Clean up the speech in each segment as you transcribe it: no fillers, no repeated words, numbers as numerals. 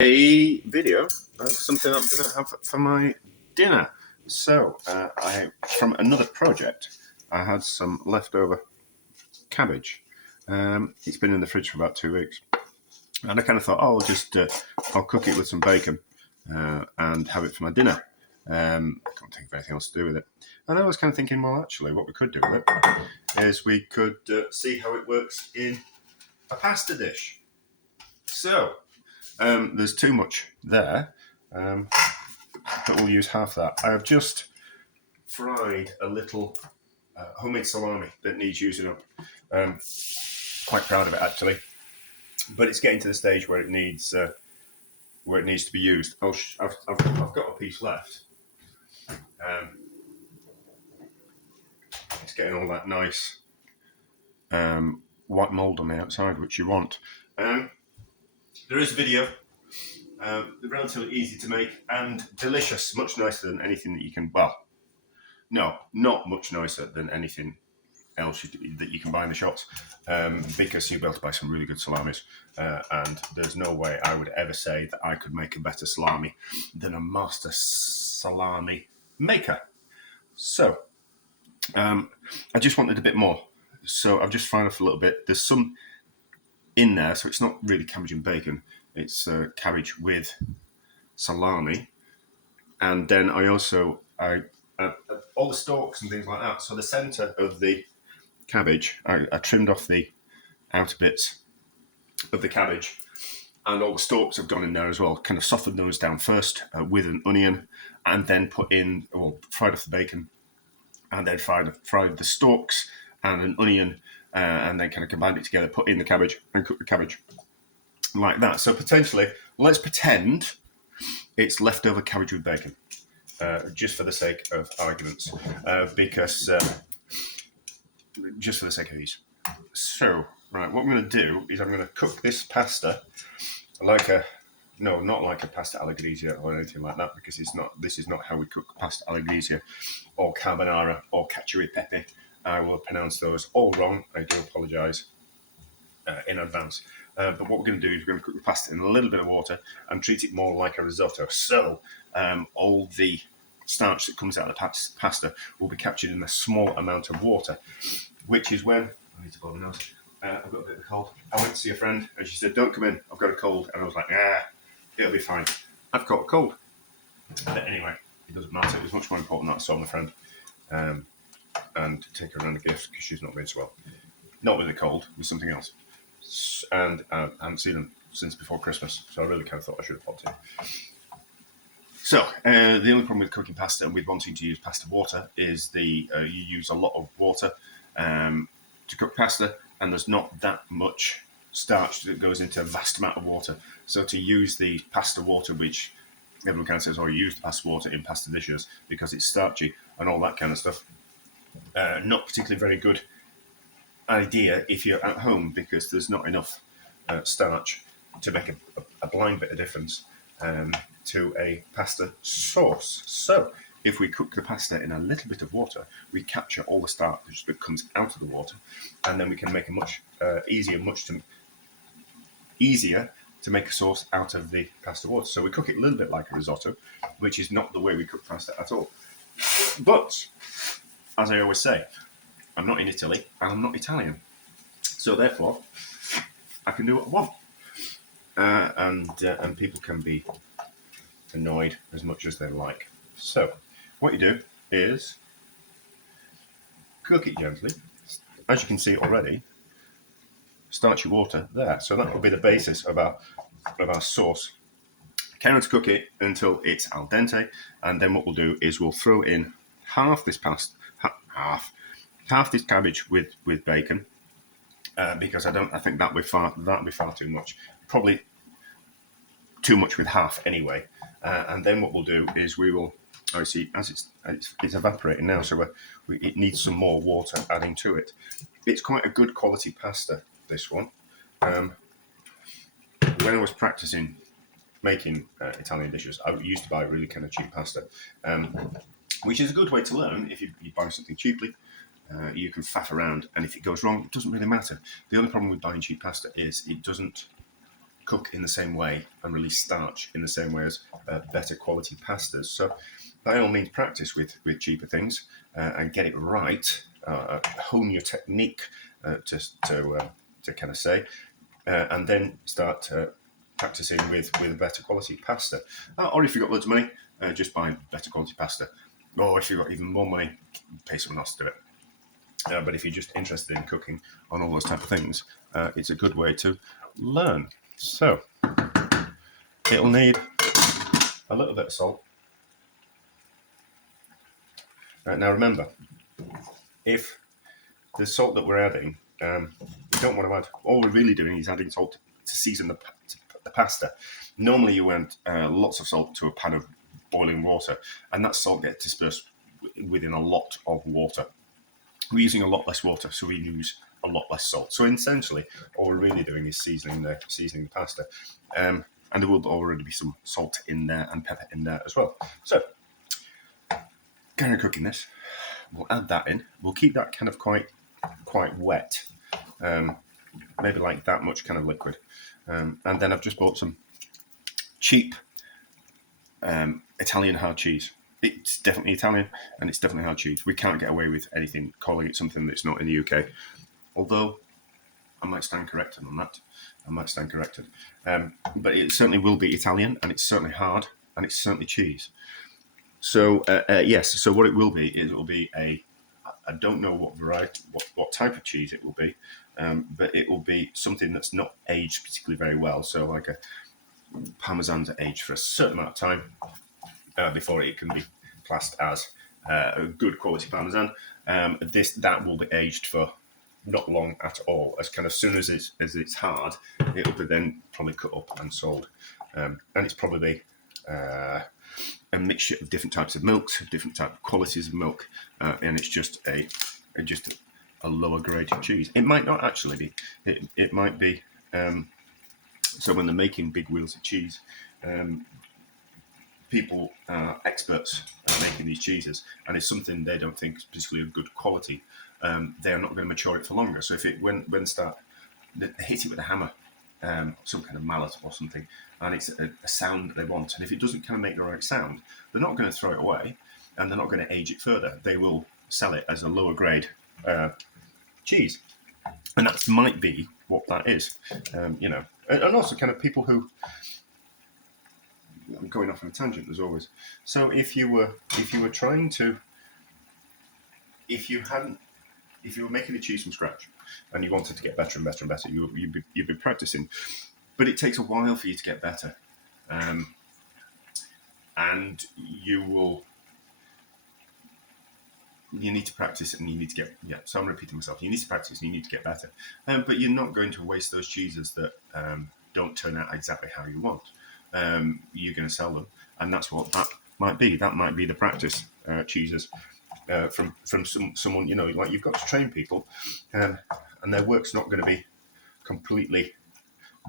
A video of something I'm going to have for my dinner. So, from another project, I had some leftover cabbage. It's been in the fridge for about 2 weeks, and I kind of thought, I'll cook it with some bacon and have it for my dinner. I can't think of anything else to do with it. And I was kind of thinking, well, actually, what we could do with it is we could see how it works in a pasta dish. So, there's too much there, but we'll use half that. I have just fried a little homemade salami that needs using up. Quite proud of it, actually, but it's getting to the stage where it needs to be used. I've got a piece left. It's getting all that nice white mould on the outside, which you want. There is a video. They're relatively easy to make and delicious, much nicer than anything that you can. Well, no, not much nicer than anything else that you can buy in the shops, because you'll be able to buy some really good salamis, and there's no way I would ever say that I could make a better salami than a master salami maker. So, I just wanted a bit more, so I've just fried off a little bit. There's some in there, so it's not really cabbage and bacon. It's cabbage with salami, and then I also all the stalks and things like that. So the centre of the cabbage, I trimmed off the outer bits of the cabbage, and all the stalks have gone in there as well. Kind of softened those down first with an onion, and then fried off the bacon, and then fried the stalks and an onion, and then kind of combined it together, put in the cabbage, and cooked the cabbage like that. So potentially, let's pretend it's leftover cabbage with bacon, just for the sake of arguments, because just for the sake of ease. So, right, what I'm going to do is I'm going to cook this pasta not like a pasta alla Griglia or anything like that, because this is not how we cook pasta alla Griglia or carbonara or cacio e pepe. I will pronounce those all wrong. I do apologise in advance. But what we're going to do is we're going to cook the pasta in a little bit of water and treat it more like a risotto. So all the starch that comes out of the pasta will be captured in a small amount of water, which is when I need to blow my nose. I've got a bit of a cold. I went to see a friend and she said, "Don't come in, I've got a cold." And I was like, it'll be fine. I've got a cold. But anyway, it doesn't matter. It was much more important that I saw my friend and take her around a gift, because she's not been so well. Not with a cold, with something else. And I haven't seen them since before Christmas, so I really kind of thought I should have popped in. So, the only problem with cooking pasta and with wanting to use pasta water is you use a lot of water to cook pasta, and there's not that much starch that goes into a vast amount of water. So to use the pasta water, which everyone kind of says, you use the pasta water in pasta dishes because it's starchy and all that kind of stuff, not particularly very good idea if you're at home, because there's not enough starch to make a blind bit of difference to a pasta sauce. So if we cook the pasta in a little bit of water, we capture all the starch that comes out of the water, and then we can make a much easier to make a sauce out of the pasta water. So we cook it a little bit like a risotto, which is not the way we cook pasta at all. But as I always say, I'm not in Italy and I'm not Italian, so therefore I can do what I want, and people can be annoyed as much as they like. So what you do is cook it gently. As you can see already, starchy water there. So that will be the basis of our sauce. Carry on to cook it until it's al dente, and then what we'll do is we'll throw in half this half this cabbage with bacon, because I think that'd be far too much. Probably too much with half anyway. And then what we'll do is we will, see, as it's evaporating now, so it needs some more water adding to it. It's quite a good quality pasta, this one. When I was practicing making Italian dishes, I used to buy really kind of cheap pasta, which is a good way to learn. If you buy something cheaply, you can faff around, and if it goes wrong, it doesn't really matter. The only problem with buying cheap pasta is it doesn't cook in the same way and release starch in the same way as better quality pastas. So by all means, practice with cheaper things and get it right. Hone your technique to kind of say, and then start practicing with better quality pasta. Or if you've got loads of money, just buy better quality pasta. Or if you've got even more money, pay someone else to do it. But if you're just interested in cooking on all those type of things, it's a good way to learn. So it'll need a little bit of salt. Now remember, if the salt that we're adding, we don't want to add, all we're really doing is adding salt to season the pasta. Normally you add lots of salt to a pan of boiling water, and that salt gets dispersed within a lot of water. We're using a lot less water, so we use a lot less salt. So essentially, all we're really doing is seasoning the pasta. And there will already be some salt in there and pepper in there as well. So, carry on cooking this. We'll add that in. We'll keep that kind of quite wet. Maybe like that much kind of liquid. And then I've just bought some cheap Italian hard cheese. It's definitely Italian, and it's definitely hard cheese. We can't get away with anything calling it something that's not in the UK. Although, I might stand corrected on that. But it certainly will be Italian, and it's certainly hard, and it's certainly cheese. So, yes, so what it will be is it will be I don't know what variety, what type of cheese it will be, but it will be something that's not aged particularly very well. So like a Parmesan's aged for a certain amount of time before it can be classed as a good quality Parmesan. That will be aged for not long at all. As soon as it's hard, it will be then probably cut up and sold. And it's probably a mixture of different types of milks, different type of qualities of milk, and it's just a lower grade cheese. It might not actually be. It might be. So when they're making big wheels of cheese, people are experts at making these cheeses, and it's something they don't think is particularly of good quality. They are not going to mature it for longer. So if it when they hit it with a hammer, some kind of mallet or something, and it's a sound that they want, and if it doesn't kind of make the right sound, they're not going to throw it away, and they're not going to age it further. They will sell it as a lower grade cheese, and that might be what that is. And also kind of people who. I'm going off on a tangent as always. So if you were making a cheese from scratch and you wanted to get better and better and better, you'd be practicing, but it takes a while for you to get better, and you need to practice and you need to get So I'm repeating myself. You need to practice and you need to get better, but you're not going to waste those cheeses that don't turn out exactly how you want. You're going to sell them, and that's what that might be. That might be the practice cheeses from someone, like you've got to train people, and their work's not going to be completely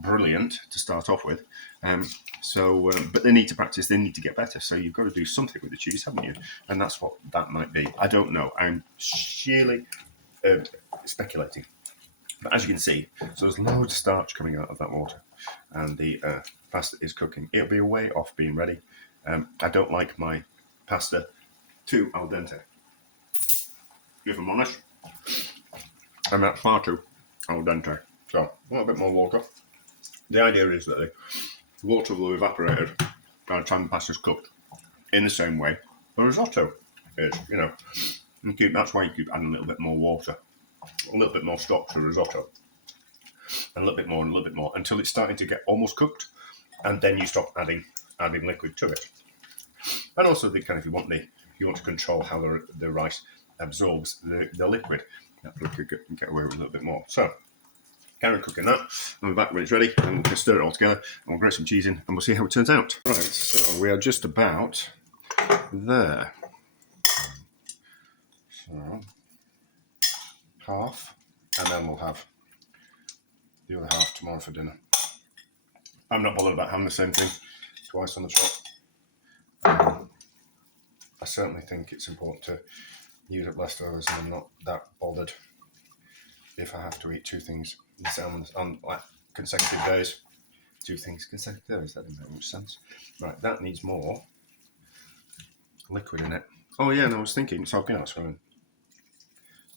brilliant to start off with. But they need to practice. They need to get better. So you've got to do something with the cheese, haven't you? And that's what that might be. I don't know. I'm sheerly speculating. But as you can see, so there's loads of starch coming out of that water, and the pasta is cooking. It'll be way off being ready. I don't like my pasta too al dente. If I'm honest, I'm at far too al dente. So a little bit more water. The idea is that the water will have evaporated by the time the pasta's cooked, in the same way the risotto is. That's why you keep adding a little bit more water. A little bit more stock for risotto, and a little bit more and a little bit more until it's starting to get almost cooked, and then you stop adding liquid to it. And also, if you want to control how the rice absorbs the liquid, that we could get away with a little bit more. So, carry on cooking that. And we're back when it's ready, and we'll just stir it all together, and we'll grate some cheese in, and we'll see how it turns out. Right, so we are just about there. So. Half, and then we'll have the other half tomorrow for dinner. I'm not bothered about having the same thing twice on the trot. I certainly think it's important to use up leftovers, and I'm not that bothered if I have to eat two things on consecutive days. two things consecutively. That didn't make much sense. Right, that needs more liquid in it. Oh yeah, and I was thinking, so I've been out swimming.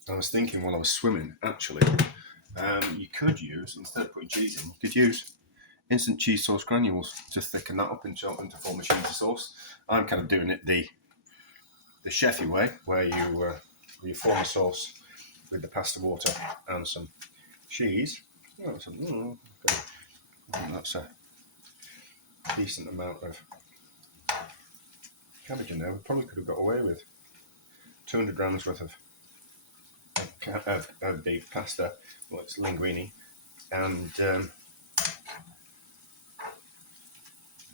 I was thinking while I was swimming, actually, you could use, instead of putting cheese in, you could use instant cheese sauce granules to thicken that up into form a cheesy sauce. I'm kind of doing it the chefy way, where you form a sauce with the pasta water and some cheese. Oh, I think that's a decent amount of cabbage in there. We probably could have got away with 200 grams worth of the pasta. Well, it's linguini, and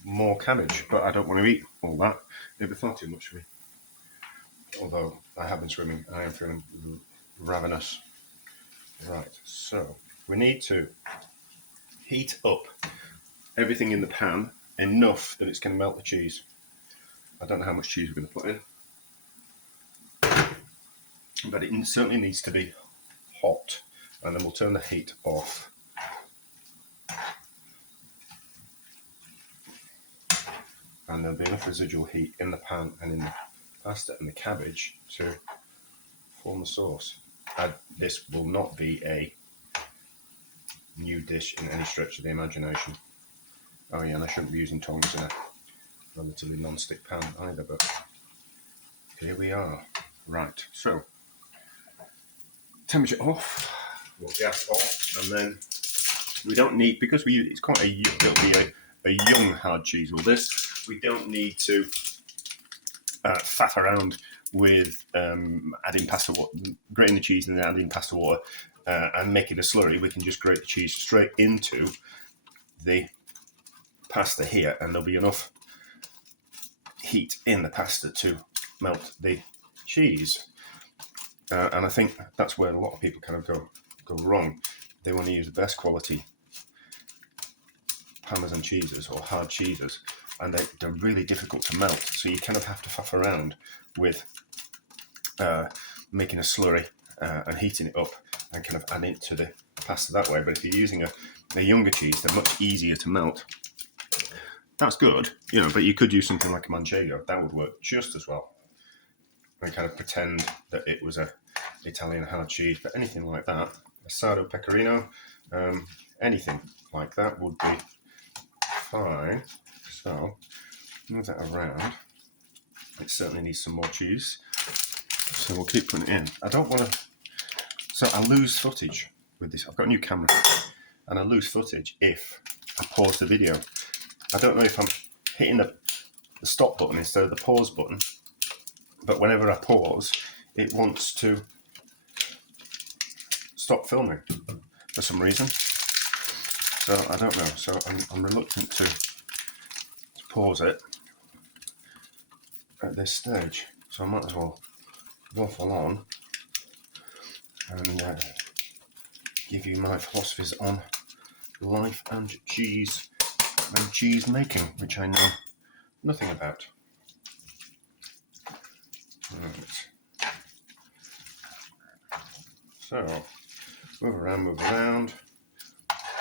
more cabbage, but I don't want to eat all that. It'd be far too much for me. Although I have been swimming, I am feeling ravenous. Right, so we need to heat up everything in the pan enough that it's going to melt the cheese. I don't know how much cheese we're going to put in, but it certainly needs to be hot, and then we'll turn the heat off. And there'll be enough residual heat in the pan and in the pasta and the cabbage to form the sauce. This will not be a new dish in any stretch of the imagination. Oh yeah, and I shouldn't be using tongs in a relatively non-stick pan either, but here we are. Right, so temperature off, we'll gas off, and then we don't need, because it's quite it'll be a young hard cheese, all this. We don't need to faff around with adding pasta water, grating the cheese and then adding pasta water and making a slurry. We can just grate the cheese straight into the pasta here, and there'll be enough heat in the pasta to melt the cheese. And I think that's where a lot of people kind of go wrong. They want to use the best quality Parmesan cheeses or hard cheeses, and they're really difficult to melt. So you kind of have to faff around with making a slurry and heating it up and kind of adding it to the pasta that way. But if you're using a younger cheese, they're much easier to melt. That's good, but you could use something like a manchego. That would work just as well. And kind of pretend that it was a Italian hard cheese, but anything like that, a sardo pecorino, anything like that would be fine. So move that around. It certainly needs some more cheese, so we'll keep putting it in. I don't want to, so I lose footage with this. I've got a new camera, and I lose footage if I pause the video. I don't know if I'm hitting the stop button instead of the pause button, but whenever I pause, it wants to stop filming for some reason. So I don't know. So I'm reluctant to pause it at this stage. So I might as well waffle on and give you my philosophies on life and cheese making, which I know nothing about. Right. So move around.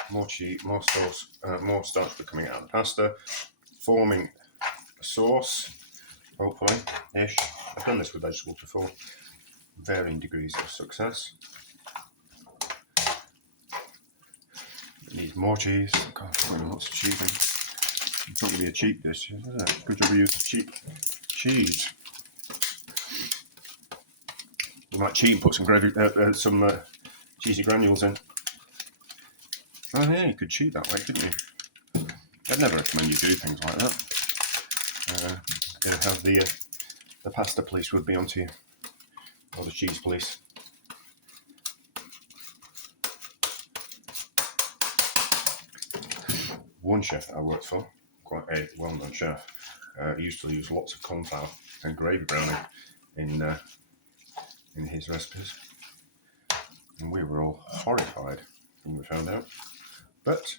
More cheese, more sauce, more starch coming out of the pasta, forming a sauce, hopefully, ish. I've done this with vegetables before, varying degrees of success. It needs more cheese. God, lots of cheese in. It's not really a cheap dish, is it? Good job we use cheap cheese. You might cheat and put some gravy, cheesy granules in. Oh yeah, you could cheat that way, couldn't you? I'd never recommend you do things like that. You'd have the pasta police would be onto you, or the cheese police. One chef I worked for, quite a well-known chef, used to use lots of corn flour and gravy browning in his recipes, and we were all horrified when we found out. But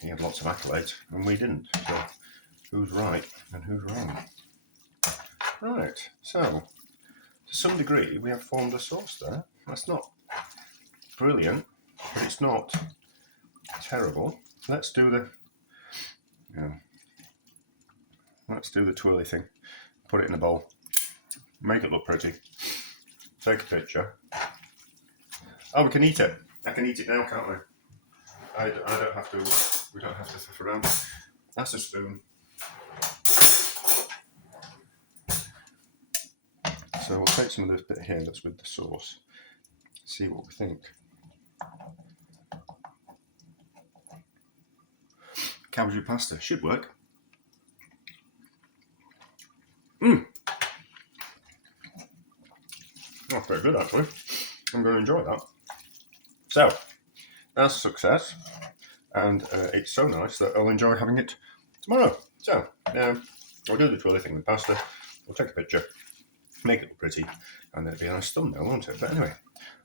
he had lots of accolades, and we didn't. So who's right and who's wrong? Right, so to some degree we have formed a sauce there. That's not brilliant, but it's not terrible. Let's do the twirly thing. Put it in a bowl. Make it look pretty. Take a picture. Oh, we can eat it. I can eat it now, can't we? I don't have to. We don't have to faff around. That's a spoon. So we'll take some of this bit here that's with the sauce. See what we think. Cabbage with pasta should work. That's pretty good, actually. I'm going to enjoy that. So, that's a success. And it's so nice that I'll enjoy having it tomorrow. So, we'll do the twirly thing with pasta. We'll take a picture, make it look pretty, and it'll be a nice thumbnail, won't it? But anyway,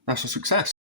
that's a success.